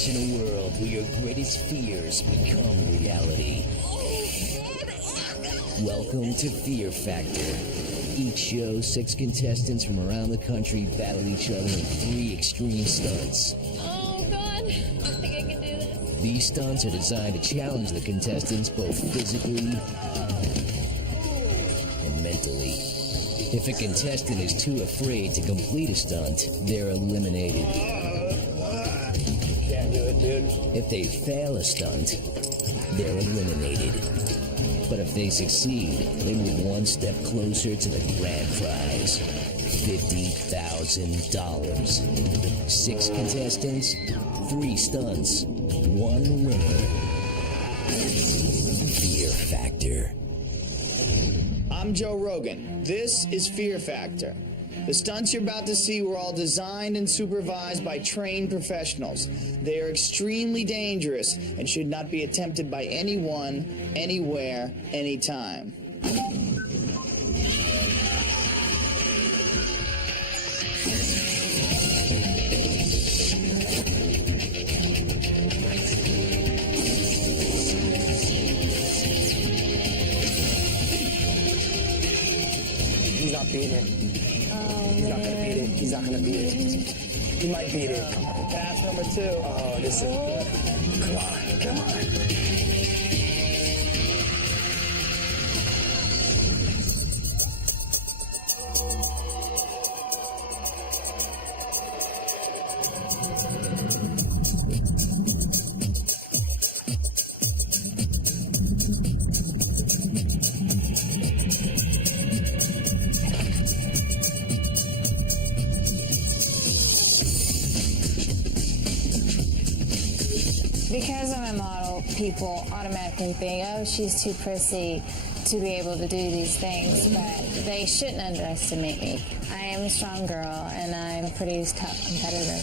Imagine a world where your greatest fears become reality. Welcome to Fear Factor. Each show, 6 contestants from around the country battle each other in 3 extreme stunts. Oh, God. I think I can do this. These stunts are designed to challenge the contestants both physically and mentally. If a contestant is too afraid to complete a stunt, they're eliminated. Can't do it, dude. If they fail a stunt, they're eliminated. But if they succeed, they move one step closer to the grand prize, $50,000. 6 contestants, 3 stunts, 1 winner. Fear Factor. I'm Joe Rogan. This is Fear Factor. The stunts you're about to see were all designed and supervised by trained professionals. They are extremely dangerous and should not be attempted by anyone, anywhere, anytime. He's not beating it. He's not gonna beat it. He's not gonna beat it. He might beat it. Pass number 2. Oh, this is good. Come on, come on. Because I'm a model, people automatically think, oh, she's too prissy to be able to do these things, but they shouldn't underestimate me. I am a strong girl, and I'm a pretty tough competitor.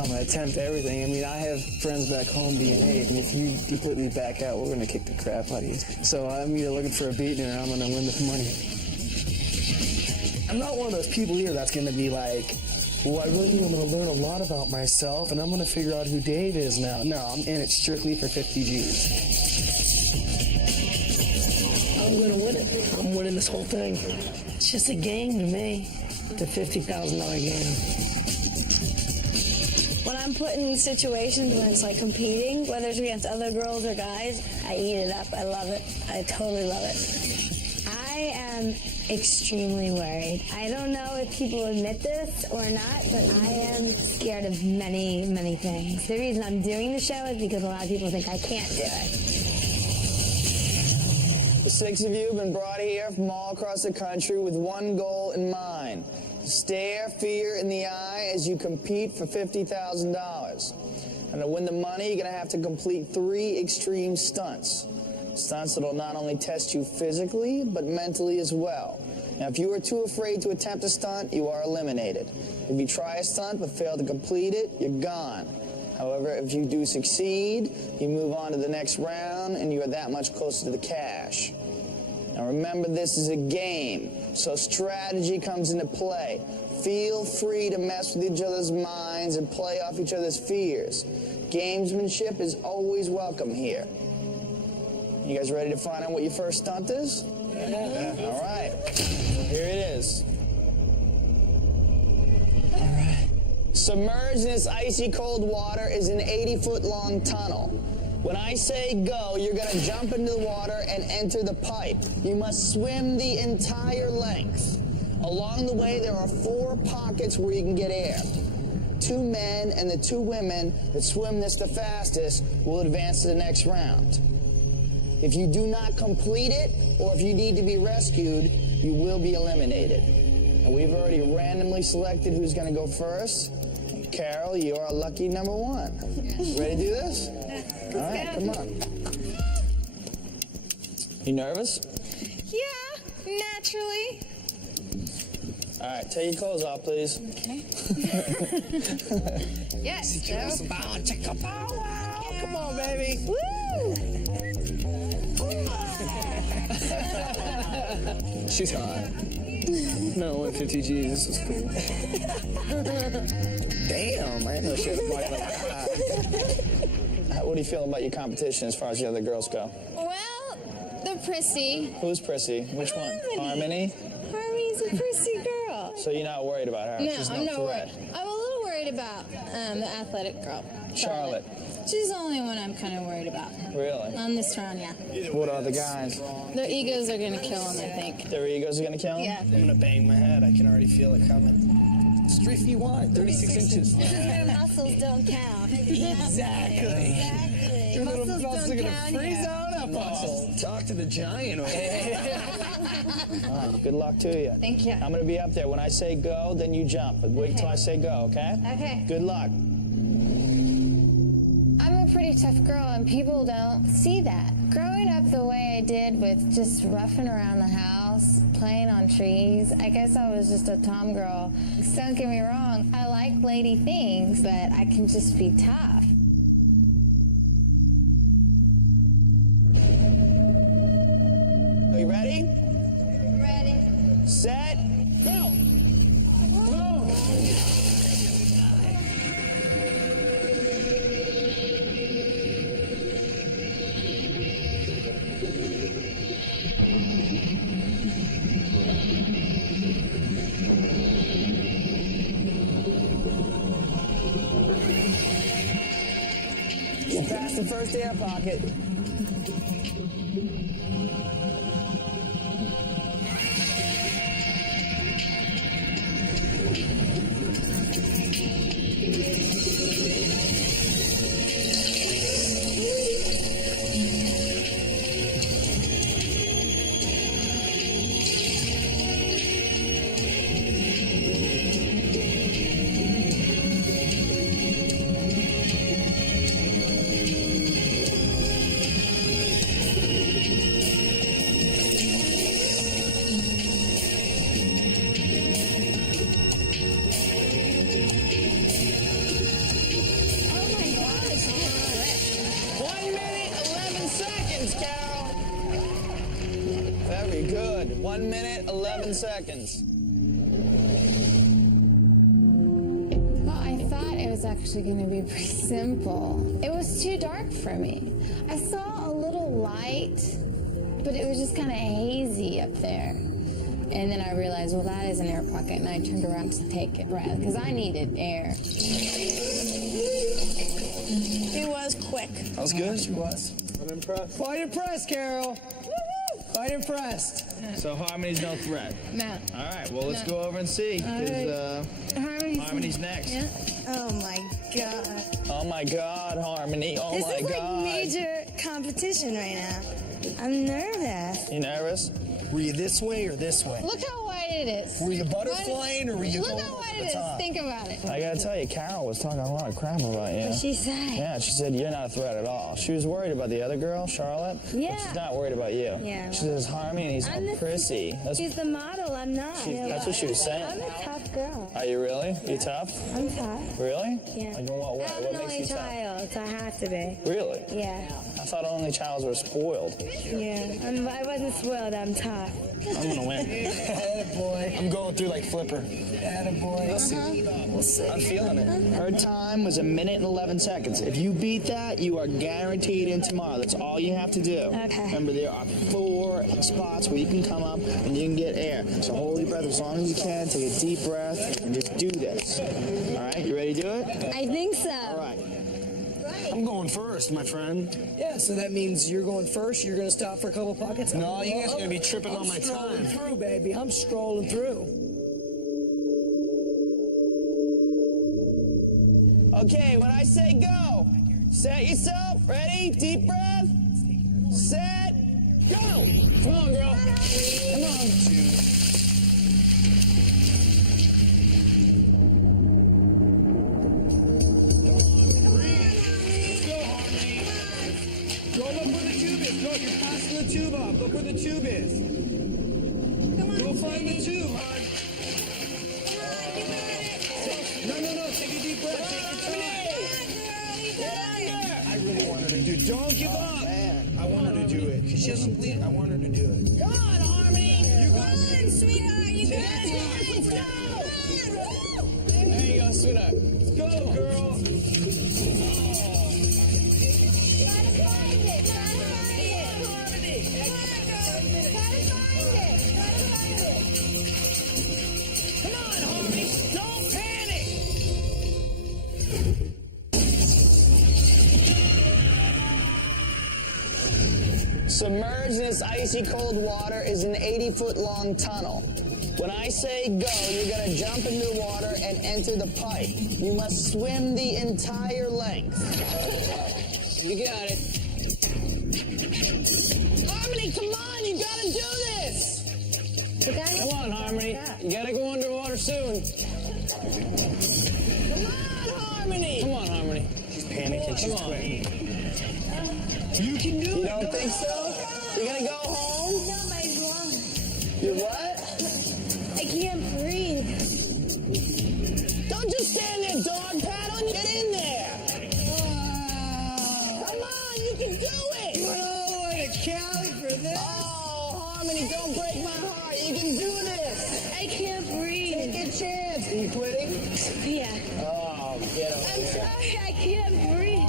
I'm gonna attempt everything. I mean, I have friends back home being, hey, if you completely back out, we're gonna kick the crap out of you. So I'm either looking for a beating or I'm gonna win the money. I'm not one of those people here that's gonna be like, well, I really think I'm going to learn a lot about myself, and I'm going to figure out who Dave is now. No, I'm in it strictly for 50 G's. I'm going to win it. I'm winning this whole thing. It's just a game to me. It's a $50,000 game. When I'm put in situations where it's like competing, whether it's against other girls or guys, I eat it up. I love it. I totally love it. I am extremely worried. I don't know if people admit this or not, but I am scared of many, many things. The reason I'm doing the show is because a lot of people think I can't do it. The 6 of you have been brought here from all across the country with one goal in mind. Stare fear in the eye as you compete for $50,000. And to win the money, you're going to have to complete 3 extreme stunts. Stunts that will not only test you physically, but mentally as well. Now, if you are too afraid to attempt a stunt, you are eliminated. If you try a stunt but fail to complete it, you're gone. However, if you do succeed, you move on to the next round, and you are that much closer to the cash. Now, remember, this is a game, so strategy comes into play. Feel free to mess with each other's minds and play off each other's fears. Gamesmanship is always welcome here. You guys ready to find out what your first stunt is? Yeah. All right. Here it is. All right. Submerged in this icy cold water is an 80-foot-long tunnel. When I say go, you're going to jump into the water and enter the pipe. You must swim the entire length. Along the way, there are 4 pockets where you can get air. 2 men and the 2 women that swim this the fastest will advance to the next round. If you do not complete it, or if you need to be rescued, you will be eliminated. And we've already randomly selected who's going to go first. Carol, you are lucky number 1. Ready to do this? All right, come on. You nervous? Yeah, naturally. All right, take your clothes off, please. Okay. Yes, Joe. Come Come on, baby. Woo! She's hot. No, 150 G's. This is cool. Damn, I didn't know she had a body like that. What do you feel about your competition as far as the other girls go? Well, they're prissy. Who's prissy? Which one? Harmony? Harmony's a prissy girl. So you're not worried about her? No, She's I'm no not worried. threat. I'm a little worried about the athletic girl, Charlotte. She's the only one I'm kind of worried about. Really? On this round, yeah. What are the guys? Their egos are going to kill them, I think. Their egos are going to kill them? Yeah. I'm gonna bang my head. I can already feel it coming. It's 3 feet wide, 36 inches. Their muscles don't count. Exactly. Your little Muscles muscles are don't gonna count freeze here. out up us. Talk to the giant over there. All right, good luck to you. Thank you. I'm going to be up there. When I say go, then you jump. But wait till I say go, okay? Okay. Good luck. I'm a pretty tough girl, and people don't see that. Growing up the way I did with just roughing around the house, playing on trees, I guess I was just a tom girl. Don't get me wrong, I like lady things, but I can just be tough. Are you ready? Ready? Set, go! Go! You passed the first air pocket. Oh my gosh! 1 minute, 11 seconds, Carol. Very good. 1 minute, 11 seconds. Well, I thought it was actually going to be pretty simple. It was too dark for me. I saw a little light, but it was just kind of hazy up there. And then I realized, well, that is an air pocket, and I turned around to take a breath because I needed air. It was quick. That was good. She was. I'm impressed. Quite impressed, Carol. Quite impressed. So Harmony's no threat. No. All right, well, let's go over and see. 'Cause, Harmony's next. Yeah. Oh my god. Oh, my God, Harmony. Oh, This my is like God. major competition right now. I'm nervous. You nervous? Were you this way or this way? Look how wide it is. Were you butterflying or were you Look going how over wide the it is. top? Think about it. I gotta tell you, Carol was talking a lot of crap about you. What'd she say? Yeah, she said you're not a threat at all. She was worried about the other girl, Charlotte. Yeah. But she's not worried about you. Yeah. She says Harmony, he's I'm all the- prissy. She's the model. I'm not. That's what she was saying. I'm a tough girl. Are you really? You tough? I'm tough. Really? Yeah. Like in what way? I'm What an makes only you tough? child, so I have to be. Really? Yeah. I thought only childs were spoiled. Yeah. I wasn't spoiled. I'm tough. I'm gonna win. Attaboy. I'm going through like Flipper. Attaboy. We'll see. We'll see. I'm feeling it. Her time was 1 minute and 11 seconds. If you beat that, you are guaranteed in tomorrow. That's all you have to do. Okay. Remember, there are 4 spots where you can come up and you can get air. So hold your breath as long as you can. Take a deep breath and just do this. All right, you ready to do it? I think so. All right. I'm going first, my friend. Yeah, so that means you're going first. You're going to stop for a couple pockets. No, you guys are going to be tripping on my I'm strolling time. through, baby. I'm strolling through. Okay, when I say go, set yourself. Ready? Deep breath. Set. Go. Come on, girl. Come on. Go look where the tube is. Go, you're passing the tube up. Look where the tube is. Go find the tube, hon. No. Take a deep breath. Take your time. I really want to don't give up. Man. I want her to do it. She doesn't believe it. I want her to do it. Come on, Harmony. You got Come on, sweetheart, you got Let's it. go. There you go, sweetheart. it. Go, girl. Come on, Harmony. Don't panic. Submerged in this icy cold water is an 80-foot-long tunnel. When I say go, you're going to jump into the water and enter the pipe. You must swim the entire length. You got it. Harmony, come on, you got to do this. Come on, Harmony. You got to go underwater soon. Come on, Harmony. Come on, Harmony. She's panicking. She's Come on. quitting. You can do You it. don't think so? You're going to go home? No, my lungs. You what? I can't breathe. Don't just stand there, dog paddling. Get in there. Come on, you can do it. You went all the way to Cali for this? Oh, Harmony, don't break my heart. You can do this. I can't breathe. Take a chance. Are you quitting? Yeah. Oh, get over I'm here. sorry, I can't breathe.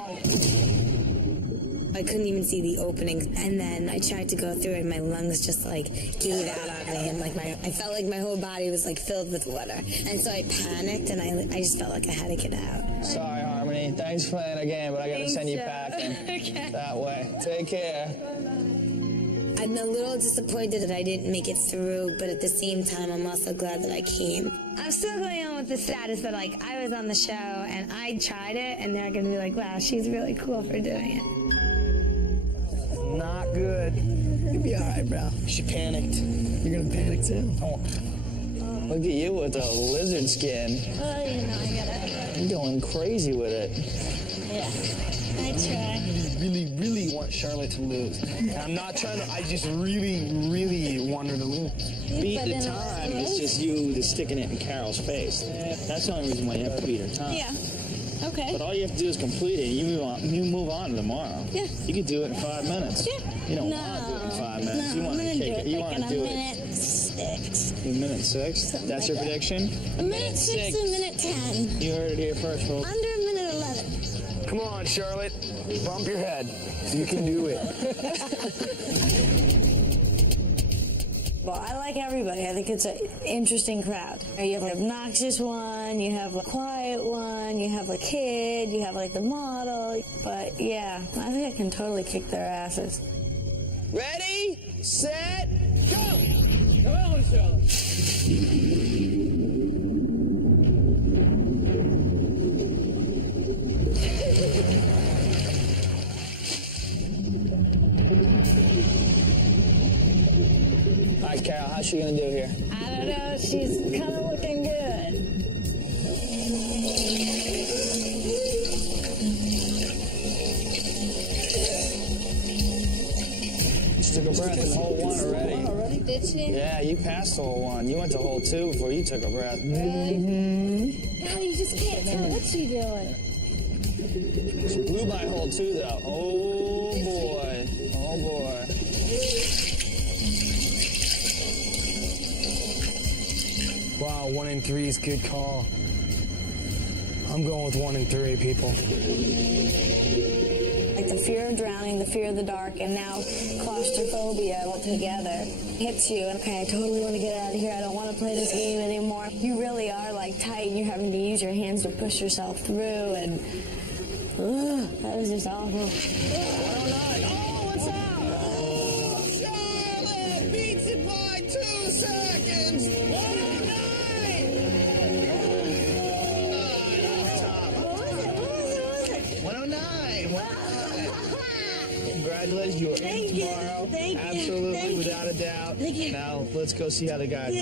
I couldn't even see the opening, and then I tried to go through it, and my lungs just like gave out on me, and like I felt like my whole body was like filled with water, and so I panicked, and I just felt like I had to get out. Sorry, Harmony. Thanks for playing again, but I got to send you Thanks, packing. Okay. That way. Take care. I'm a little disappointed that I didn't make it through, but at the same time, I'm also glad that I came. I'm still going on with the status that like I was on the show, and I tried it, and they're gonna be like, wow, she's really cool for doing it. Not good. You'll be all right, bro. She panicked. You're gonna panic too. Oh, look at you with a lizard skin. Oh, you know, I gotta. You're going crazy with it. Yeah, I try. Really want Charlotte to lose. And I'm not trying to. I just really want her to lose. Beat the time. It's just you just sticking it in Carol's face. That's the only reason why you have to beat her time. Yeah. Okay. But all you have to do is complete it. You move on tomorrow. Yeah. You could do it in 5 minutes. Yeah. You don't want to do it in 5 minutes. No, You want I'm to gonna kick do it. it You like want in to a do it minute 6. in minute 6. Something That's like your that. prediction. A minute 6 and minute 10. You heard it here first, folks. Under a minute 11. Come on, Charlotte. Bump your head. You can do it. Well, I like everybody. I think it's an interesting crowd. You have an obnoxious one, you have a quiet one, you have a kid, you have like the model. But yeah, I think I can totally kick their asses. Ready, set, go! Come on, Charlotte. All right, Carol, how's she gonna do here? I don't know, she's kind of looking good. She took a breath in hole 1 already. Did she? Yeah, you passed hole 1. You went to hole 2 before you took a breath. Now you just can't tell what she's doing. She blew by hole 2 though. Oh boy. Oh boy. Wow, 1 in 3 is good call. I'm going with 1 in 3, people. Like the fear of drowning, the fear of the dark, and now claustrophobia all together hits you. And okay, I totally want to get out of here. I don't want to play this game anymore. You really are like tight, and you're having to use your hands to push yourself through, and that was just awful. Oh, what's up? Charlotte beats it by 2 seconds. 109. Congratulations, you are in tomorrow. Thank you. Absolutely, Thank you. without a doubt. Thank you. Now, let's go see how the guys do.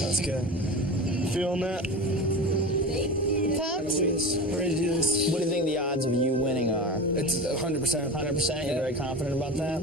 That's good. Feeling that? Pumped? Ready to do this? What do you think the odds of you winning are? It's 100%. 100%? You're very confident about that?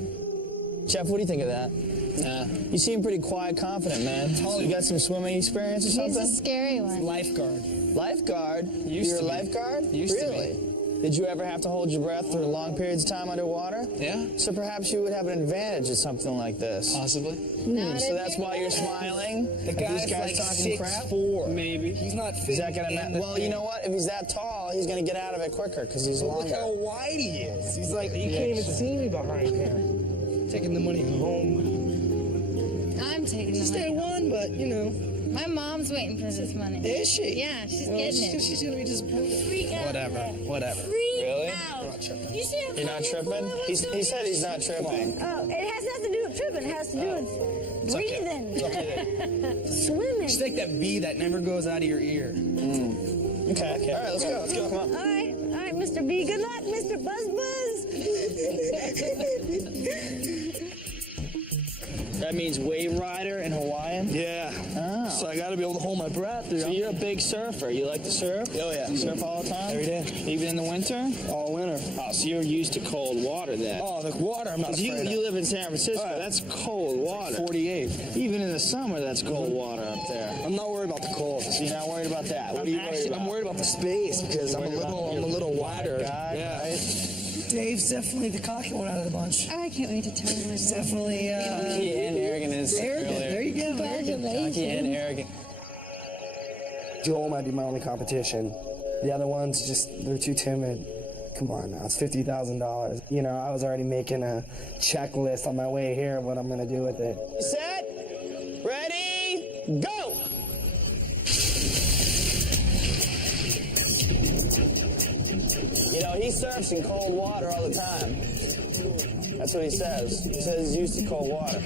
Jeff, what do you think of that? Nah. You seem pretty quiet, confident, man. You got some swimming experience or He's something? a scary one. Lifeguard. Lifeguard? Used You're to a be. lifeguard? Used to be. Really? Did you ever have to hold your breath for long periods of time underwater? Yeah. So perhaps you would have an advantage at something like this. Possibly. Not So if that's why you're smiling? The Are guy's these guys like talking crap? 6'4". Maybe. He's not fit. Is that gonna well, you know what? If he's that tall, he's gonna get out of it quicker because he's Look longer. how wide he is. He's like, you can't even see me behind him. Taking the money home. I'm taking the Just money. day one, but you know. My mom's waiting for this money. Is she? Yeah, she's Well, getting it. she's gonna be disappointed. Freak out. Whatever. Freak Really? out. You see how You're not tripping? He said he's not tripping. Oh, it has nothing to do with tripping. It has to do with breathing. Swimming. It's like that bee that never goes out of your ear. Okay. All right, let's go. Let's go. Come on. All right, Mr. B. Good luck, Mr. Buzz Buzz. That means wave rider in Hawaiian? Yeah. Oh. So I gotta be able to hold my breath. So you're a big surfer. You like to surf? Oh, yeah. You surf all the time? Every day. Even in the winter? All winter. Oh, so you're used to cold water then. Oh, the water, I'm not 'Cause afraid you of. live in San Francisco. Oh, yeah. That's cold water. 48. Even in the summer, that's cold water up there. I'm not worried about the cold. So you're not worried about that. What are you worried about? I'm worried about the space because I'm a little wider. Guy, Yeah. right? Dave's definitely the cocky one out of the bunch. I can't wait to tell him. He's definitely Cocky and arrogant is arrogant. There you go. Cocky and Congratulations. arrogant. Joel might be my only competition. The other ones they're too timid. Come on now, it's $50,000. You know, I was already making a checklist on my way here of what I'm gonna do with it. Set, ready, go! You know, he surfs in cold water all the time. That's what he says. He says he's used to cold water.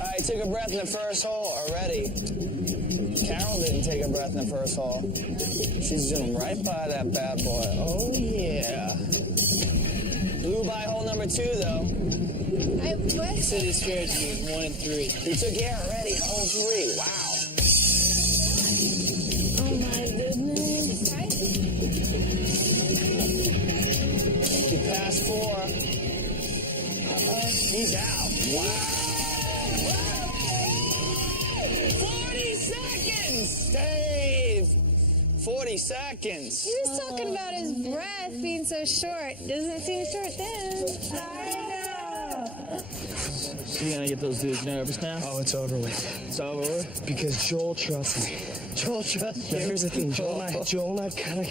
All right, took a breath in the first hole already. Carol didn't take a breath in the first hole. She's zoomed right by that bad boy. Oh, yeah. Blew by hole number 2, though. What? Said it scared you. 1 and 3. He took air already in hole 3. Wow. Oh my goodness. He passed 4. He's out. Wow. 40 seconds, Dave. 40 seconds. He was talking about his breath being so short. Doesn't seem short then. You gonna get those dudes nervous now? Oh, it's over with. It's over with. Because Joel trusts me. Joel, trust Now, me. here's the thing, Joel and I've kind of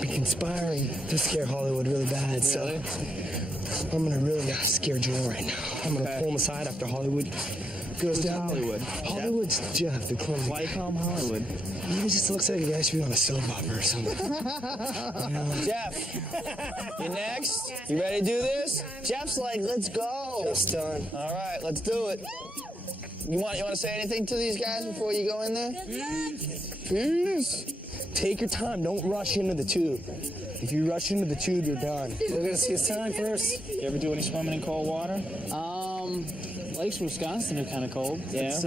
been conspiring to scare Hollywood really bad. So I'm gonna really scare Joel right now. I'm gonna pull him aside after Hollywood goes down. Hollywood? Hollywood's Jeff, the clumsy. Why you call him Hollywood? He just looks like a guy should be on a soap opera or something. Jeff, you next? You ready to do this? Jeff's like, let's go. Jeff's done. All right, let's do it. You want to say anything to these guys before you go in there? Peace. Take your time. Don't rush into the tube. If you rush into the tube, you're done. We're gonna see his time first. You ever do any swimming in cold water? Lakes in Wisconsin are kind of cold. Yeah. It's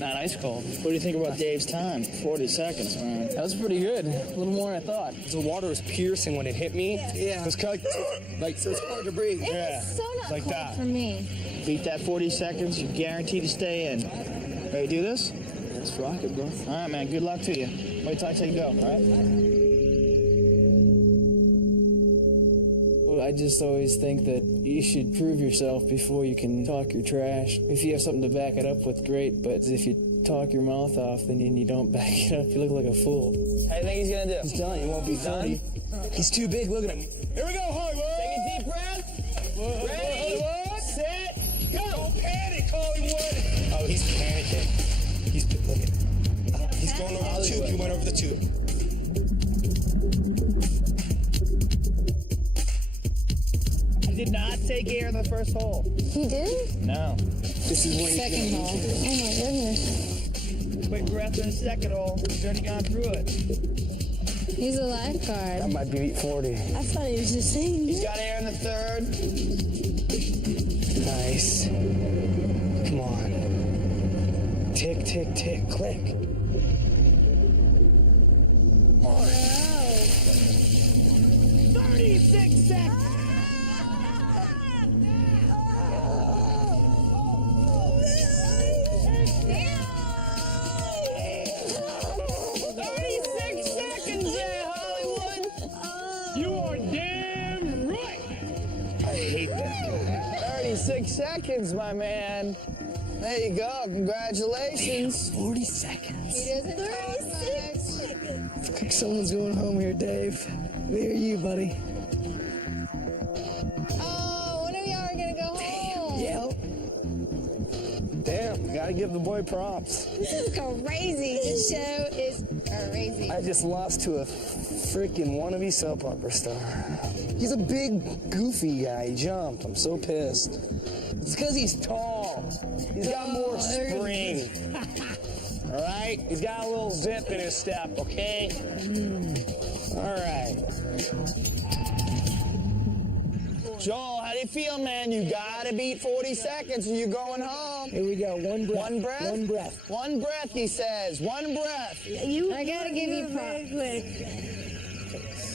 not ice cold. What do you think about Dave's time? 40 seconds, man. That was pretty good. A little more than I thought. The water was piercing when it hit me. Yeah. It was kind of like so it's hard to breathe. Yeah. It's so not like cold that. for me. Beat that 40 seconds, you're guaranteed to stay in. Ready to do this? Let's rock it, bro. All right, man. Good luck to you. Wait till I say go, all right? I just always think that you should prove yourself before you can talk your trash. If you have something to back it up with, great, but if you talk your mouth off and you don't back it up, you look like a fool. How do you think he's going to do? He's done. He won't be 30. He's too big. Look at him. Here we go, Hollywood. Take a deep breath. Ready, set, go. Don't panic, Hollywood. Oh, he's panicking. He's going over the tube. He went over the tube. I did not take air in the first hole. He did? No. This is when Second hole. Oh my goodness. Quick breath in the second hole. He's already gone through it. He's a lifeguard. That might be 40. I thought he was just saying He's got air in the third. Nice. Come on. Tick, tick, tick, click. seconds, my man. There you go. Congratulations. 40 seconds. He doesn't talk much. Looks like someone's going home here, Dave. Where are you, buddy? Oh, when are we all gonna go home? Yep. Damn, gotta give the boy props. This is crazy. This show is Crazy. I just lost to a freaking wannabe soap opera star. He's a big, goofy guy. He jumped. I'm so pissed. It's because he's tall. He's got more spring. All right? He's got a little zip in his step, okay? All right. Joel, how do you feel, man? You gotta beat 40 seconds or you're going home. Here we go. One breath. One breath? One breath. One breath, he says. One breath. I gotta give you props.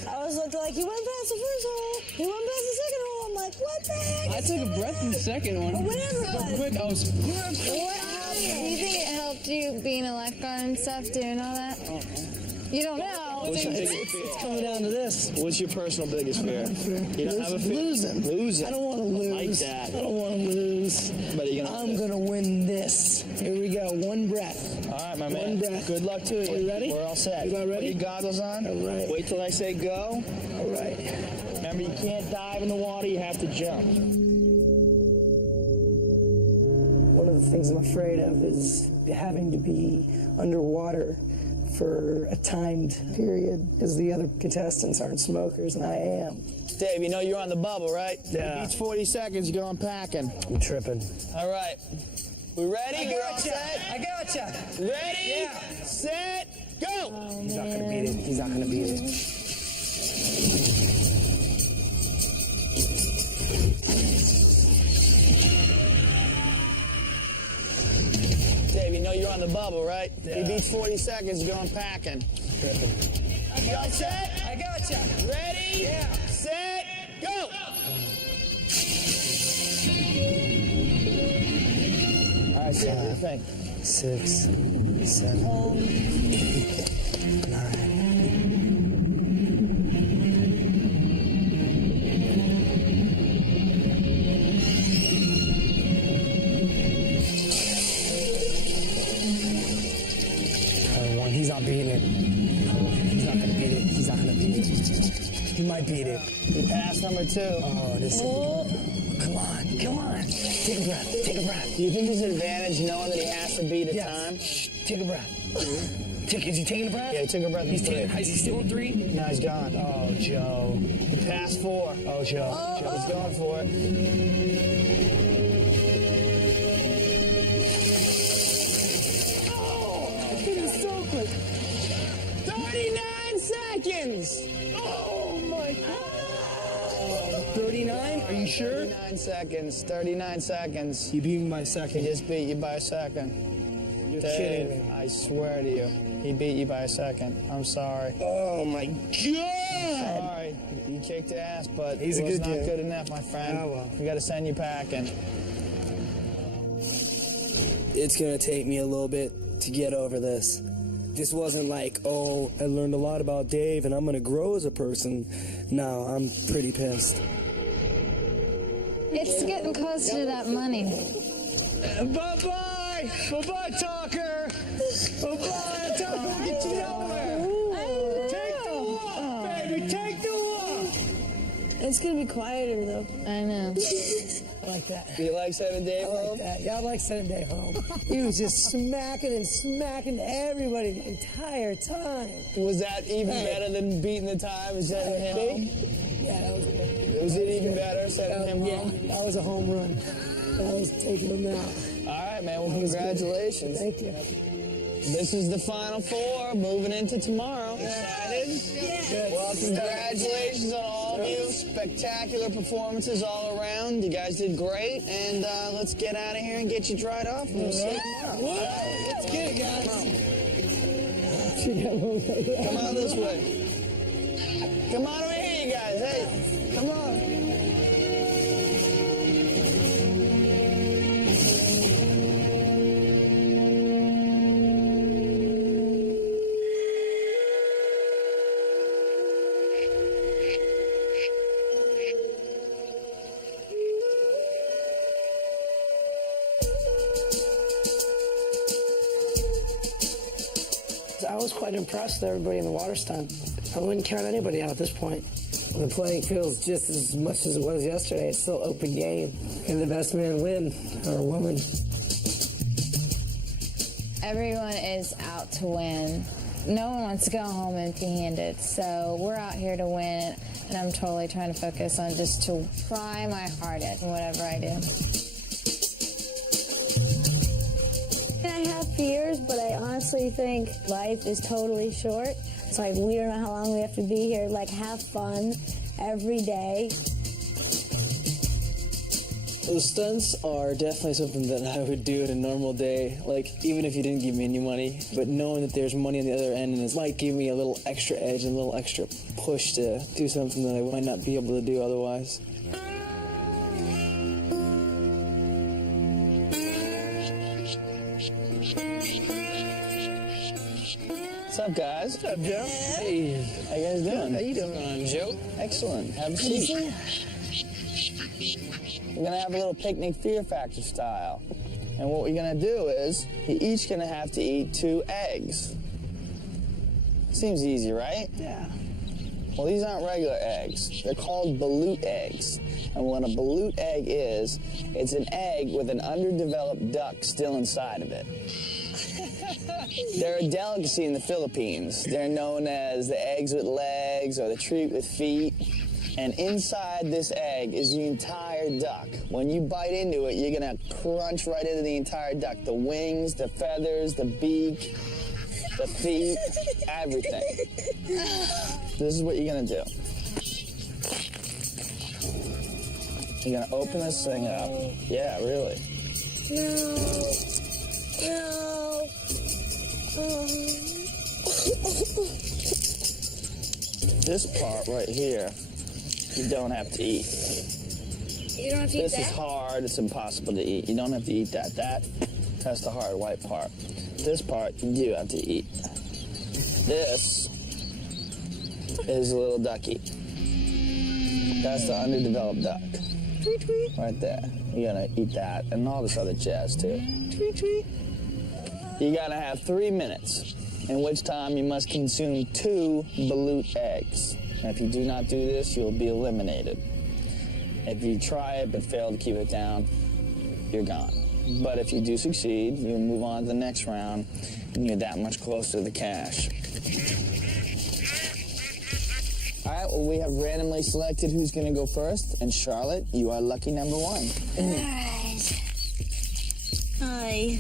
I was like, he went past the first hole. He went past the second hole. I'm like, what the heck? I took a breath in the second one. Whatever it was. Quick, I was. What helped? Do you think it helped you being a lifeguard and stuff, doing all that? You don't know. It's coming down to this. What's your personal biggest fear? You don't have a fear? Losing. Losing. I don't want to lose. Like that. I don't want to lose. But you're gonna. I'm going to win this. Here we go. One breath. All right, my One man. breath. Good luck to you. Are you ready? We're all set. You all ready? Put your goggles on. All right. Wait till I say go. All right. Remember, you can't dive in the water. You have to jump. One of the things I'm afraid of is having to be underwater for a timed period because the other contestants aren't smokers and I am. Dave, you know you're on the bubble, right? Yeah. Each 40 seconds, you're going packing. I'm tripping. All right. We ready? We're all set? I gotcha. Ready? Yeah. Set, go! He's not gonna beat it. He's not gonna beat it. Dave, you know you're on the bubble, right? He beats 40 seconds, you're going packing. You all set? I gotcha. Ready? Yeah. Set, go! All right, Dave, what do you think? 6, 7, 8, 9. He's not beating it. He's not gonna beat it. He's not gonna beat it. He might beat it. You passed number 2. Oh, this. Come on, come on. Take a breath. Take a breath. Do you think there's an advantage knowing that he has to beat a Yes. time? Shh, take a breath. Is he taking a breath? Yeah, he took a breath. He's taking. Is he still in 3? No, he's gone. Oh, Joe. He passed 4. Oh, Joe. Joe's going for it. It is so quick. 39 seconds! Oh my God. 39? Are you sure? 39 seconds. 39 seconds. You beat me by a He second. just beat you by a second. You're Dave, kidding me. I swear to you. He beat you by a second. I'm sorry. Oh my God. Sorry. You kicked ass, but He's it a was good not kid. good enough, my friend. Oh, well. We got to send you packing. It's gonna take me a little bit to get over this. This wasn't like, oh, I learned a lot about Dave and I'm gonna grow as a person. No, I'm pretty pissed. It's getting close to that money. Bye-bye! Bye-bye, Talker! Bye-bye, Talker! We'll get you nowhere! Take the walk, baby! Take the walk! It's gonna be quieter though. I know. I like that. Do you like sending Dave I home? like that. Yeah, I like sending Dave home. He was just smacking and smacking everybody the entire time. Was that even better than beating the time and sending him home? Yeah, that was good. Was it even better sending him Yeah, home? that was a home run. That was taking him out. All right, man. Well, That was good. congratulations. Thank you. This is the final 4, moving into tomorrow. Excited? Good. Well, congratulations on all of you. Spectacular performances all around. You guys did great. And let's get out of here and get you dried off. And we'll see you tomorrow. Let's get it, guys. Come on this way. Come on over here, you guys. Hey, come on. was quite impressed with everybody in the water stunt. I wouldn't count anybody out at this point. The playing field's just as much as it was yesterday. It's still open game. And the best man win, or woman. Everyone is out to win. No one wants to go home empty-handed, so we're out here to win, and I'm totally trying to focus on just to try my hardest in whatever I do. I have fears, but I honestly think life is totally short. It's like we don't know how long we have to be here. Like, have fun every day. Well, the stunts are definitely something that I would do in a normal day, like even if you didn't give me any money, but knowing that there's money on the other end and it might give me a little extra edge and a little extra push to do something that I might not be able to do otherwise. What's up, guys? What's up, Joe? Hey. How you guys doing? How you doing, Joe? Excellent. Have a seat. We're gonna have a little picnic Fear Factor style. And what we're gonna do is, you're each gonna have to eat 2 eggs. Seems easy, right? Yeah. Well, these aren't regular eggs. They're called balut eggs. And what a balut egg is, it's an egg with an underdeveloped duck still inside of it. They're a delicacy in the Philippines. They're known as the eggs with legs or the treat with feet. And inside this egg is the entire duck. When you bite into it, you're gonna crunch right into the entire duck. The wings, the feathers, the beak, the feet, everything. This is what you're gonna do. You're gonna open this thing up. Yeah, really. No. This part right here, you don't have to eat. You don't have to eat This that? is hard, it's impossible to eat. You don't have to eat that. That's the hard white part. This part, you do have to eat. This is a little ducky. That's the underdeveloped duck. Tweet, tweet. Right there. You're gonna eat that and all this other jazz too. Tweet, tweet. You gotta have 3 minutes, in which time you must consume 2 balut eggs. And if you do not do this, you'll be eliminated. If you try it but fail to keep it down, you're gone. But if you do succeed, you'll move on to the next round, and you're that much closer to the cash. All right, well, we have randomly selected who's gonna go first, and Charlotte, you are lucky number 1. Hi.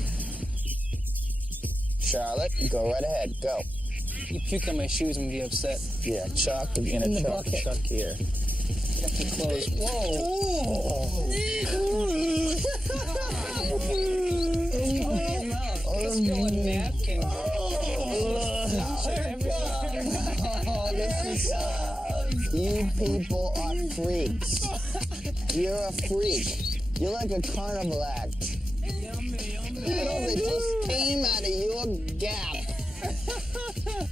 Charlotte, go right ahead, go. You puke on my shoes and be upset. Yeah, Chuck, you're gonna Chuck here. Got the clothes. Whoa! Let's go a napkin. You people are freaks. You're a freak. You're like a carnival act. It just came out of your gap.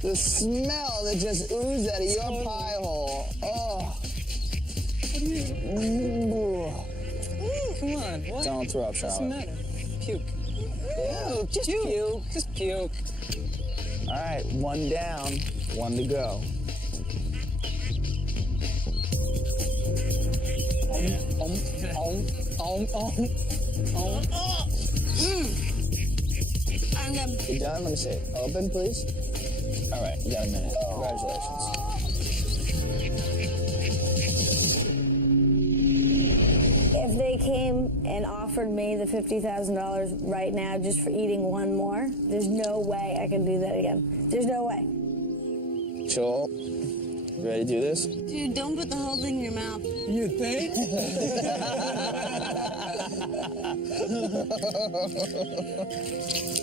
The smell that just oozed out of your pie hole. Oh. Come on, what? Don't throw up, What's the Charlotte. matter? Puke. Puke, just puke. Just puke. All right, 1 down, 1 to go. You done? Let me see. Open, please. All right, you got a minute. Congratulations. If they came and offered me the $50,000 right now just for eating one more, there's no way I can do that again. There's no way. Joel, you ready to do this? Dude, don't put the whole thing in your mouth. You think?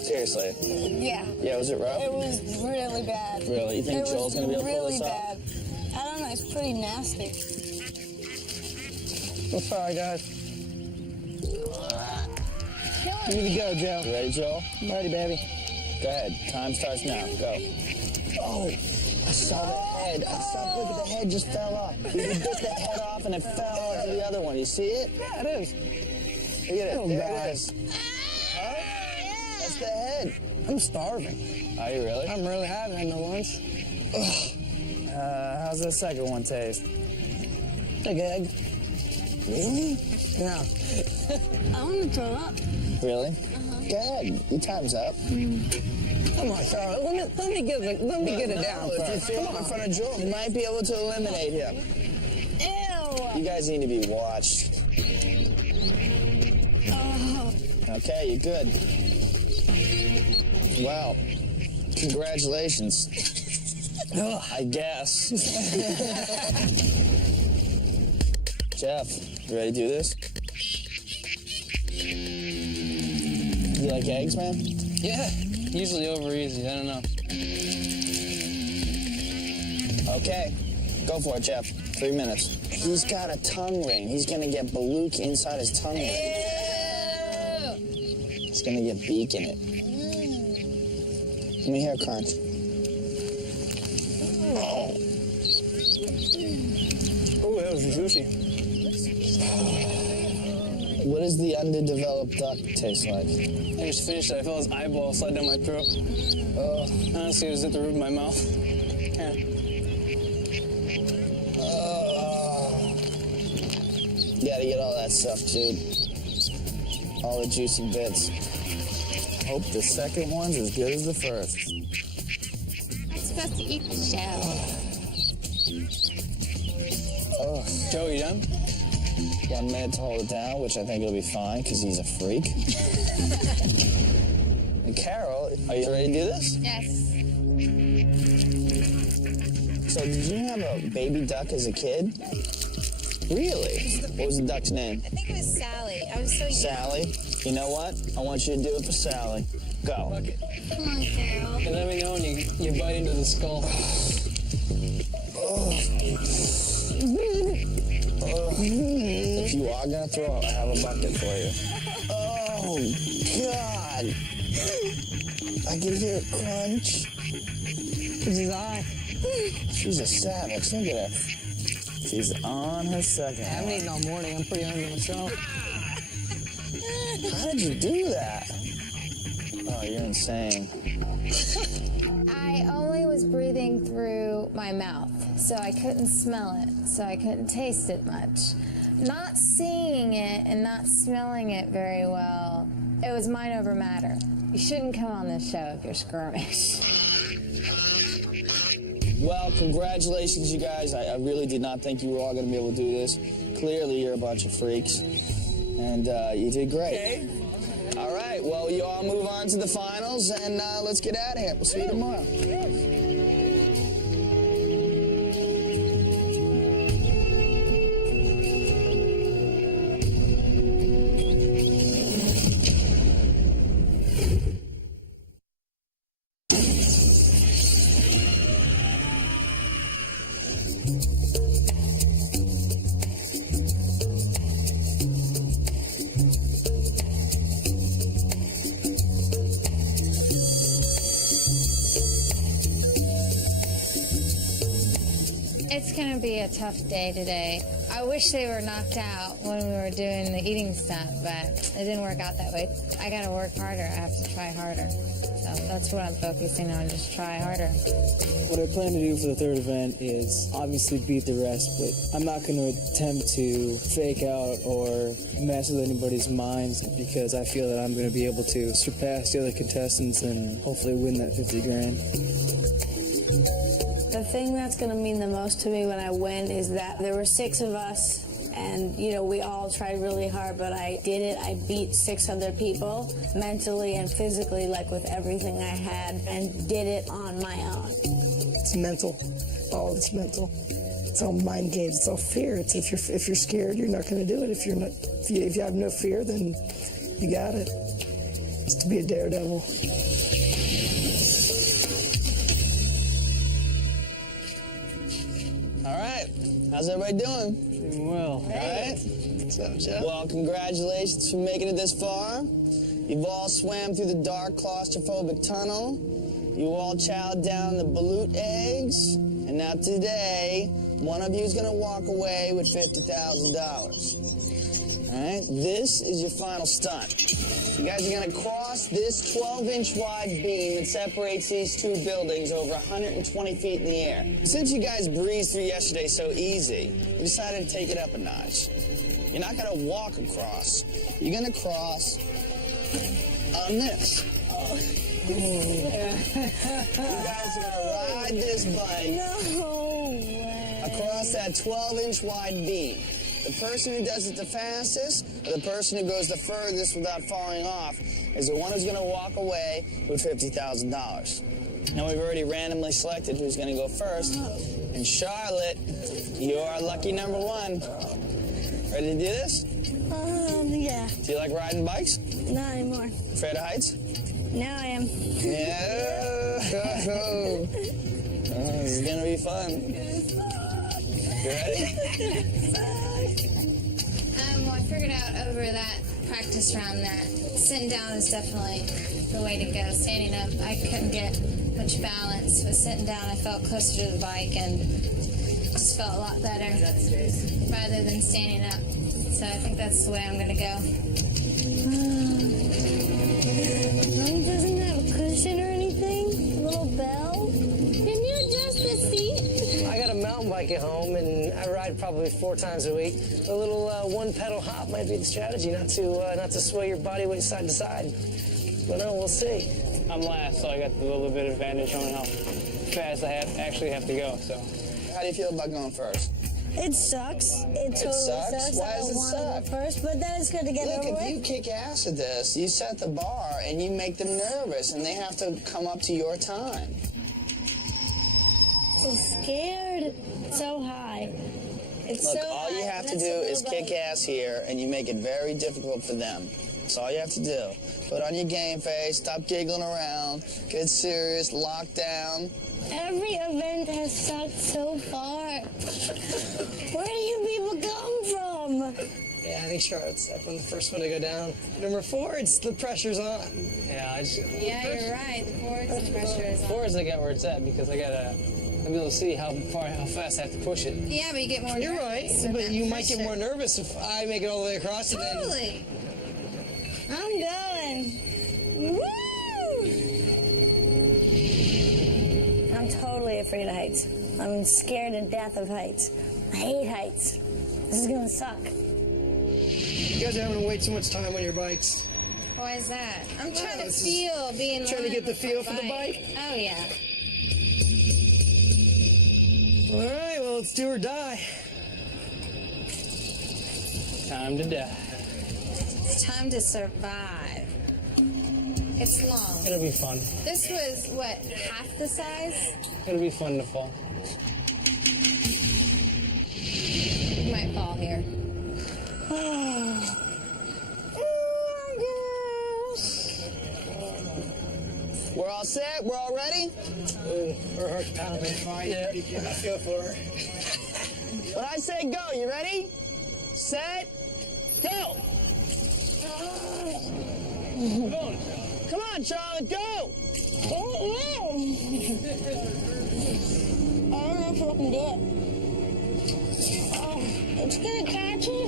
Seriously. Yeah. Yeah, was it rough? It was really bad. Really? You think Joel's going to be able to pull really this off? bad. I don't know, it's pretty nasty. I'm sorry, guys. Ready to go, Joe. You ready, Joel? I'm ready, baby. Go ahead. Time starts now. Go. Oh, I saw the head. Look at the head just fell off. You bit the head off and it fell onto the other one. You see it? Yeah, it is. Look at it. Oh, there God. it is. Huh? across the head. I'm starving. Are you really? I'm really haven't had no lunch. How's that second one taste? Like egg. Really? No. I want to throw up. Really? Go ahead. Your time's up. Come on, Charlotte. Let me get it down If you first. throw up in front of Joel, you might be able to eliminate him. Ew. You guys need to be watched. Okay, you're good. Wow. Congratulations. I guess. Jeff, you ready to do this? You like eggs, man? Yeah, usually over easy. I don't know. Okay, go for it, Jeff. 3 minutes. He's got a tongue ring. He's gonna get baluch inside his tongue ring. He's gonna get beak in it. Let me hear a crunch. Oh, that was juicy. What does the underdeveloped duck taste like? I just finished it. I felt his eyeball slide down my throat. Honestly, it was at the roof of my mouth. Yeah. You gotta get all that stuff, dude. All the juicy bits. Hope the second one's as good as the first. I'm supposed to eat the shell. Joe, you done? 1 minute to hold it down, which I think it'll be fine because he's a freak. And Carol, are you ready to do this? Yes. So did you have a baby duck as a kid? Really? What was the duck's name? I think it was Sally. I was so young. Sally. You know what? I want you to do it for Sally. Go. Come on, Carol. And let me know when you bite into the skull. If you are gonna throw up, I have a bucket for you. Oh, God. I can hear a crunch. It's his eye. She's a savage. Look at her. She's on her second. I haven't eaten all morning. I'm pretty hungry myself. How did you do that? Oh, you're insane. I only was breathing through my mouth, so I couldn't smell it, so I couldn't taste it much. Not seeing it and not smelling it very well, it was mind over matter. You shouldn't come on this show if you're skirmish. Well, congratulations, you guys. I really did not think you were all going to be able to do this. Clearly, you're a bunch of freaks, and you did great. Okay. All right, well, you all move on to the finals, and let's get out of here. We'll see you tomorrow. It's gonna be a tough day today. I wish they were knocked out when we were doing the eating stuff, but it didn't work out that way. I gotta work harder. I have to try harder. So that's what I'm focusing on, just try harder. What I plan to do for the third event is obviously beat the rest, but I'm not going to attempt to fake out or mess with anybody's minds because I feel that I'm going to be able to surpass the other contestants and hopefully win that 50 grand. The thing that's going to mean the most to me when I win is that there were 6 of us, and, you know, we all tried really hard, but I did it. I beat 6 other people, mentally and physically, like with everything I had, and did it on my own. It's mental. All of it's mental. It's all mind games. It's all fear. It's if you're scared, you're not going to do it. If you have no fear, then you got it. It's to be a daredevil. All right, how's everybody doing? Well, All right. What's up, Jeff? Well, congratulations for making it this far. You've all swam through the dark, claustrophobic tunnel. You all chowed down the balut eggs. And now today, one of you is going to walk away with $50,000. All right? This is your final stunt. You guys are going to cross across this 12-inch wide beam that separates these two buildings over 120 feet in the air. Since you guys breezed through yesterday so easy, we decided to take it up a notch. You're not going to walk across. You're going to cross on this. You guys are going to ride this bike across that 12-inch wide beam. The person who does it the fastest, or the person who goes the furthest without falling off, is the one who's going to walk away with $50,000. Now, we've already randomly selected who's going to go first. And Charlotte, you are lucky number one. Ready to do this? Yeah. Do you like riding bikes? Not anymore. Afraid of heights? Now I am. Yeah. This is going to be fun. You ready? Well, I figured out over that practice round that sitting down is definitely the way to go. Standing up, I couldn't get much balance, but sitting down, I felt closer to the bike and just felt a lot better rather than standing up. So I think that's the way I'm going to go. Mine doesn't have a cushion or anything? A little bell? Can you adjust the seat? I got a mountain bike at home, and I ride probably 4 times a week. A little one-pedal hop might be the strategy, not to sway your body weight side to side. But no, we'll see. I'm last, so I got a little bit of advantage on how fast I actually have to go. So, how do you feel about going first? It sucks. It totally sucks. Why does it suck? I don't want to go first, but then it's good to get Look, over if you with. kick ass at this, you set the bar and you make them nervous, and they have to come up to your time. So scared. So high. It's Look, so all you high, have to and do it's is so low. kick ass here, and you make it very difficult for them. That's all you have to do. Put on your game face, stop giggling around, get serious, lock down. Every event has sucked so far. Where do you people come from? Yeah, I think Charlotte's definitely the first one to go down. Number 4, it's the pressure's on. yeah, Yeah, you're right. The force pressure is on. Forwards I got where it's at because I gotta be able to see how fast I have to push it. Yeah, but you get more You're nervous right, with but that you might get pressure. more nervous if I make it all the way across and then... Totally. I'm going. Woo! I'm totally afraid of heights. I'm scared to death of heights. I hate heights. This is gonna suck. You guys are having to wait so much time on your bikes. Why is that? I'm trying to it's just feel being trying to live get the with feel my for the bike? Oh, yeah. All right, well, let's do or die. Time to die. It's time to survive. It's long. It'll be fun. This was, what, half the size? It'll be fun to fall. You might fall here. We're all set? We're all ready? We're hard pounding. Yeah, I feel for her. When I say go, you ready? Set, go! Come on, Charlotte, go! I don't know if I can do it. Oh, it's gonna catch me,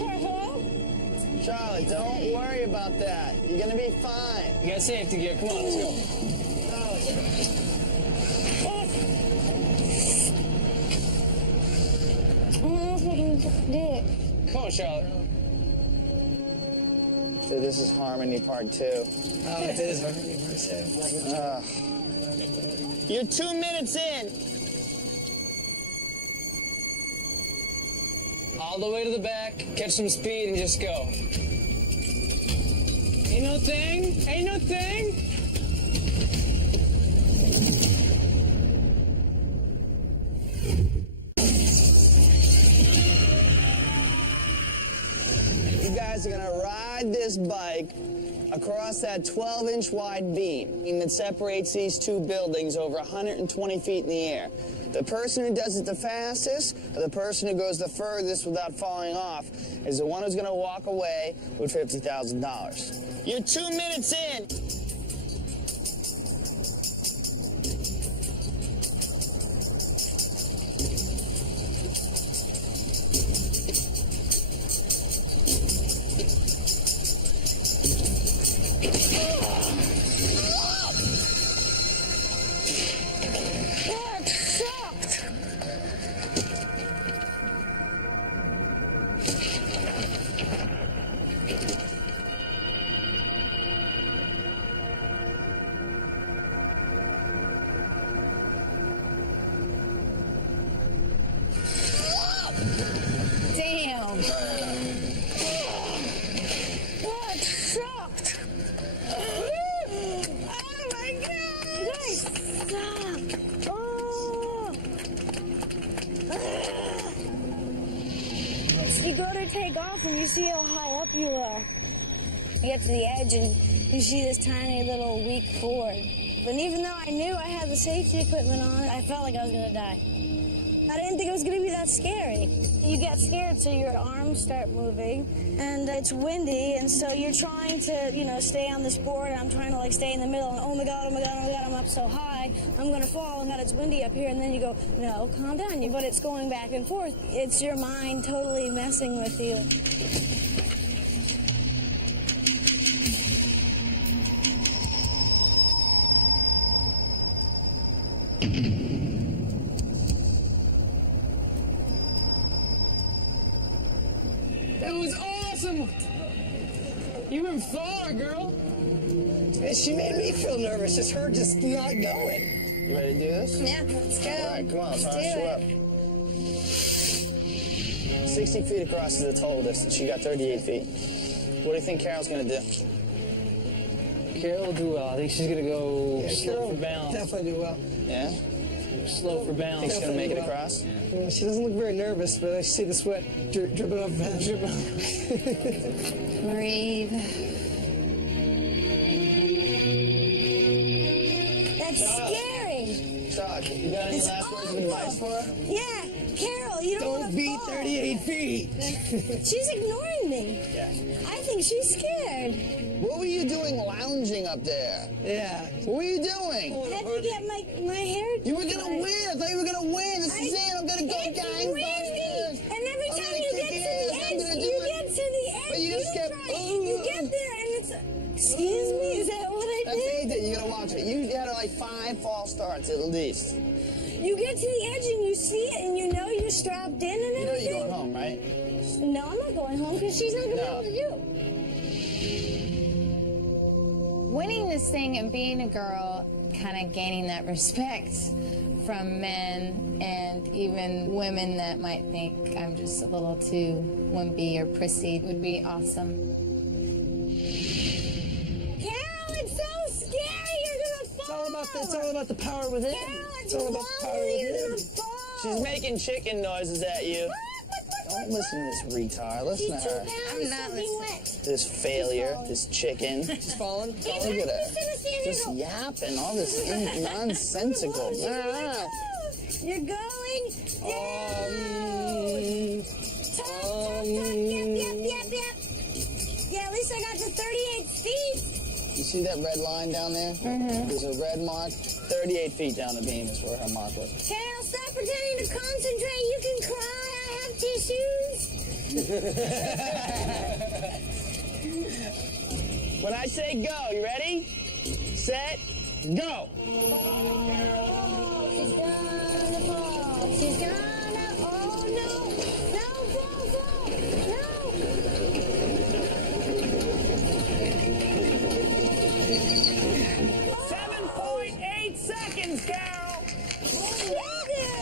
Charlotte, don't worry about that. You're gonna be fine. You got safety gear. Come on, let's go. I don't know if I can do it. Come on, Charlotte. So this is Harmony Part 2. Oh, it is Harmony Part 2. You're 2 minutes in. All the way to the back, catch some speed, and just go. Ain't no thing. Ain't no thing. You guys are gonna ride this bike across that 12-inch wide beam that separates these two buildings over 120 feet in the air. The person who does it the fastest, or the person who goes the furthest without falling off, is the one who's gonna walk away with $50,000. You're 2 minutes in. take off and you see how high up you are. You get to the edge and you see this tiny little weak Ford. But even though I knew I had the safety equipment on, I felt like I was going to die. I didn't think it was going to be that scary. You get scared, so your arms start moving, and it's windy, and so you're trying to, stay on this board, and I'm trying to, stay in the middle, and oh my God, I'm up so high, I'm going to fall, and God, it's windy up here, and then you go, no, calm down, but it's going back and forth. It's your mind totally messing with you. That was awesome! You went far, girl! Man, she made me feel nervous, just her just not going. You ready to do this? Yeah, let's go. All right, come on, Let's let's do you up. 60 feet across is the total distance. She got 38 feet. What do you think Carol's gonna do? Carol will do well. I think she's going to go slow Carol for balance. definitely do well. Yeah? Slow for balance. Think she's gonna make it across? Yeah, she doesn't look very nervous, but I see the sweat dripping off her head. Breathe. That's scary. Chuck, you got any It's last words of advice for her? Yeah, Carol, you don't want Don't to beat fall. 38 feet. She's ignoring me. Yeah. I think she's scared. What were you doing lounging up there? Yeah. What were you doing? I had to get my hair. You were gonna win. I thought you were gonna win. This is it. I'm gonna go It's gangbusters. windy. And every I'm time gonna you kick get to your the ass. I'm edge, gonna do you it. get to the edge. But you just kept- You get there and it's. Excuse me, is that what I That's what you did? did. You gotta watch it. You had like 5 false starts at least. You get to the edge and you see it and you know you're strapped in and You know everything. you're going home, right? No, I'm not going home because she's not going to No. be able to do. Winning this thing and being a girl, kind of gaining that respect from men and even women that might think I'm just a little too wimpy or prissy would be awesome. Carol, it's so scary. You're going to fall. It's all about the power within. Carol, It's all about the power you're within. going to fall. She's making chicken noises at you. Don't listen to this retard. Listen to She's 2 her. pounds I'm not soaking listening. wet. This failure, this chicken. It's falling. Look at her. Just yapping, all this nonsensical. You're going down. Yep. Yeah, at least I got to 38 feet. You see that red line down there? Mm-hmm. There's a red mark. 38 feet down the beam is where her mark was. Carol, stop pretending to concentrate. You can cry. I have tissues. When I say go, you ready? Set, go. Oh, she's gonna fall. She's gonna. Oh no! No, fall! No! 7.8 seconds, Carol.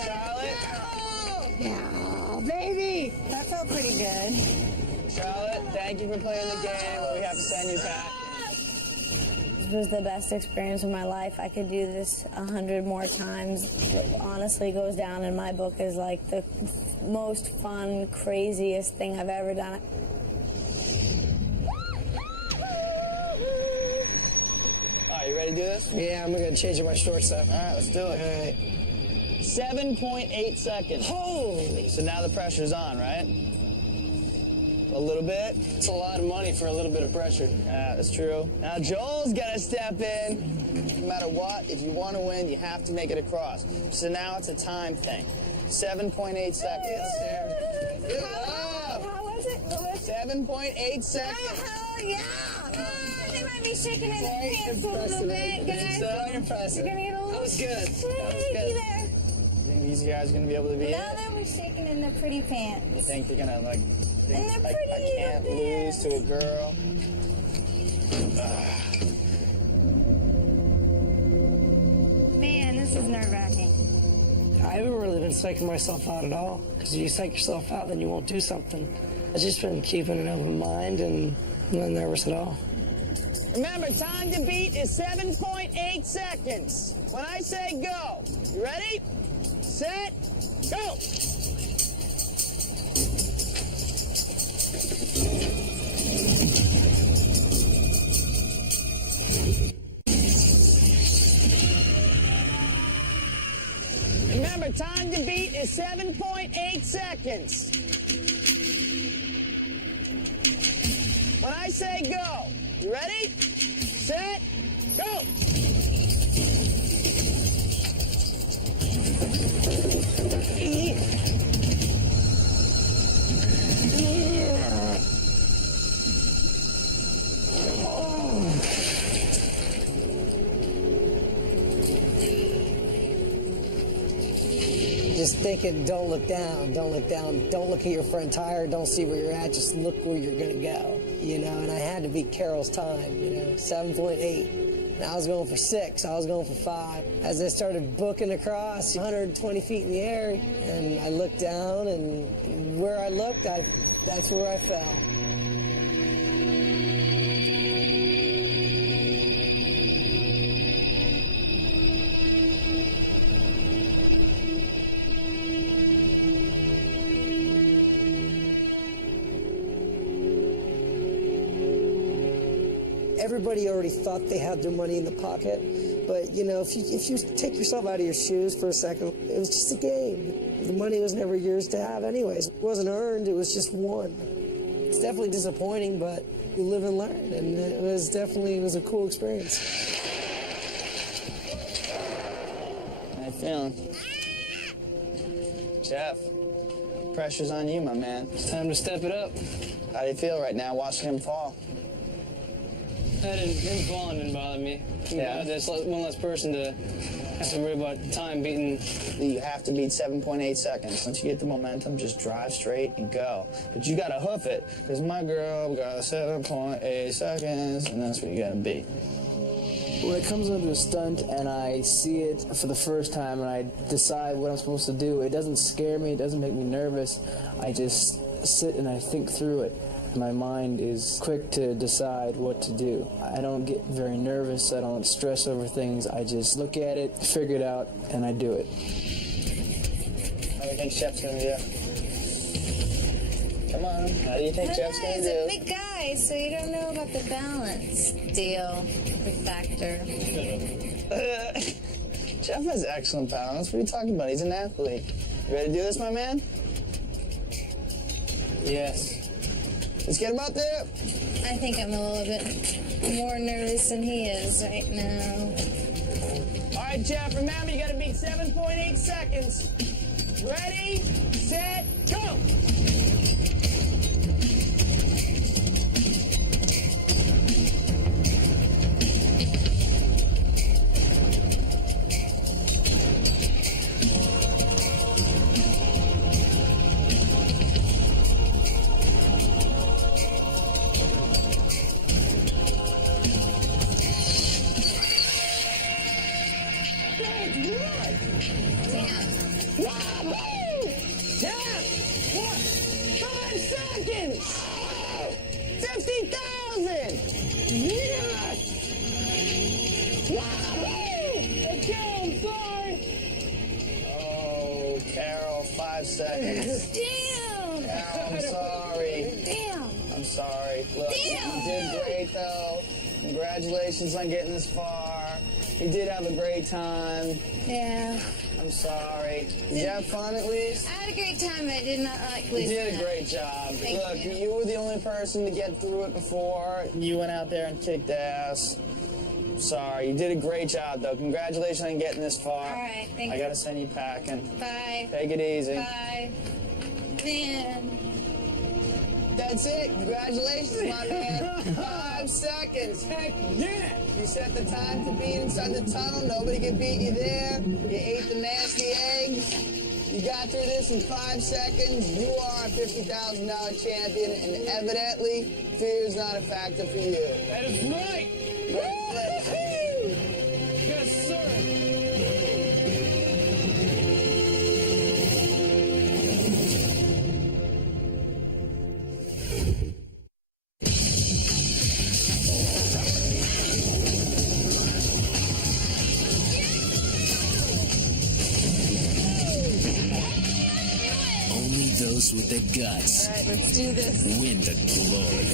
Charlotte. Yeah, baby. That felt pretty good. Charlotte, thank you for playing the game. We have to send you back. This was the best experience of my life. I could do this 100 more times. It honestly goes down in my book as like the most fun, craziest thing I've ever done. All right, you ready to do this? Yeah, I'm gonna change my shorts up. All right, let's do it. All right. 7.8 seconds. Holy! So now the pressure's on, right? A little bit. It's a lot of money for a little bit of pressure. Yeah, that's true. Now Joel's got to step in. No matter what, if you want to win, you have to make it across. So now it's a time thing. 7.8 seconds. How was it? 7.8 seconds. Oh, yeah! They might be shaking in their pants a little bit, guys. So impressive. You're gonna get a little That was good. That was shaky good. there. Think these guys are going to be able to beat No, it? they were shaking in their pretty pants. You think they're going to, like, think, And they're like, pretty I can't little lose to a girl? Man, this is nerve-wracking. I haven't really been psyching myself out at all. Because if you psych yourself out, then you won't do something. I've just been keeping an open mind and not nervous at all. Remember, time to beat is 7.8 seconds. When I say go, you ready? Set, go! Remember, time to beat is 7.8 seconds. When I say go, you ready? Set, go! Just thinking, don't look down, don't look down, don't look at your front tire, don't see where you're at, just look where you're gonna go, you know, and I had to beat Carol's time, you know, 7.8. And I was going for 6, I was going for 5. As I started booking across 120 feet in the air, and I looked down, and where I looked, that's where I fell. Everybody already thought they had their money in the pocket, but you know, if you take yourself out of your shoes for a second, it was just a game. The money was never yours to have anyways. It wasn't earned, it was just won. It's definitely disappointing, but you live and learn, and it was a cool experience. How you feeling? Jeff, pressure's on you, my man. It's time to step it up. How do you feel right now watching him fall? Him falling didn't bother me. Yeah. There's one less person to have to worry about time beating. You have to beat 7.8 seconds. Once you get the momentum, just drive straight and go. But you gotta hoof it, because my girl got 7.8 seconds, and that's what you gotta beat. When it comes into a stunt and I see it for the first time and I decide what I'm supposed to do, it doesn't scare me, it doesn't make me nervous. I just sit and I think through it. My mind is quick to decide what to do. I don't get very nervous, I don't stress over things. I just look at it, figure it out, and I do it. How do you think Chef's gonna do? Come on, how do you think Chef's gonna He's do? a big guy, so you don't know about the balance deal, the factor. Jeff has excellent balance. What are you talking about? He's an athlete. You ready to do this, my man? Yes. Let's get him out there. I think I'm a little bit more nervous than he is right now. All right, Jeff, remember you gotta beat 7.8 seconds. Ready, set, go! Seconds. Damn! Carol, I'm sorry. Damn! I'm sorry. Look, Damn! you did great, though. Congratulations on getting this far. You did have a great time. Yeah. I'm sorry. Did you have fun, at least? I had a great time, but I did not like You losing. did a great job. Thank Look, you. you were the only person to get through it before. You went out there and kicked ass. Sorry, you did a great job, though. Congratulations on getting this far. All right, thank I you. gotta send you packing. Bye. Take it easy. Bye. Man. That's it. Congratulations, my man. 5 seconds. Heck yeah! You set the time to be inside the tunnel. Nobody can beat you there. You ate the nasty eggs. You got through this in 5 seconds. You are a $50,000 champion, and evidently, fear is not a factor for you. That is right. Yes, sir. Only those with the guts. All right, let's do this. Win the glory.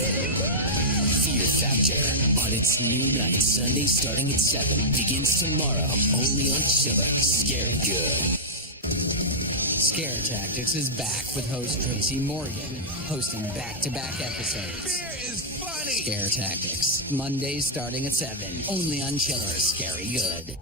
Fear Factor on its new night, Sunday starting at 7. Begins tomorrow, only on Chiller. Scary Good. Scare Tactics is back with host Tracy Morgan, hosting back-to-back episodes. Fear is funny! Scare Tactics, Mondays starting at 7, only on Chiller. Scary Good.